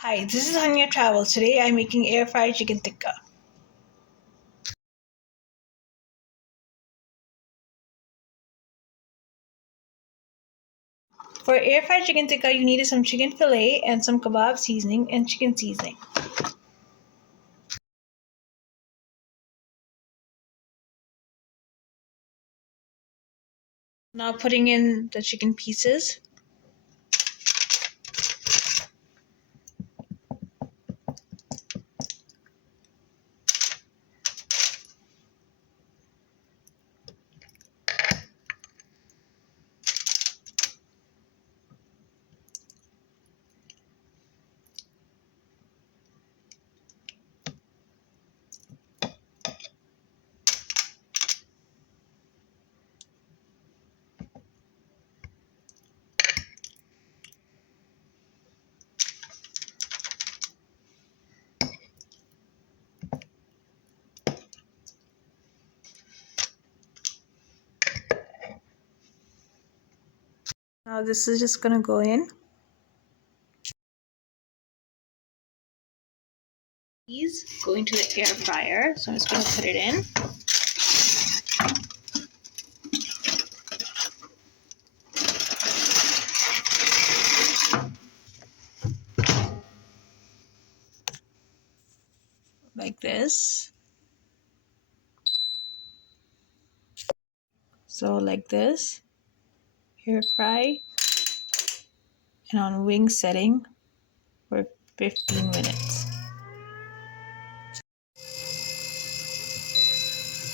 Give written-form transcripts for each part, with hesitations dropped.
Hi, this is HunyahTravels. Today I'm making Airfryer Chicken Tikka. For Airfryer Chicken Tikka, you need some chicken fillet and some kebab seasoning and chicken seasoning. Now putting in the chicken pieces. Now this is just gonna go in. These go into the air fryer, so I'm just gonna put it in. Like this. So like this. Air fry. And on wing setting for 15 minutes.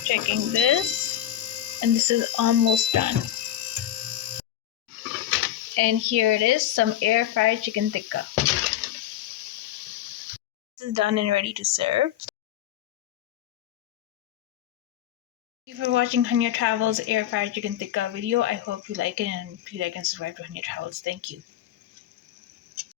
Checking this. And this is almost done. And here it is, some air fried chicken tikka. This is done and ready to serve. Thank you for watching HunyahTravels Air Fried Chicken Tikka video. I hope you like it, and if you like and subscribe to HunyahTravels. Thank you.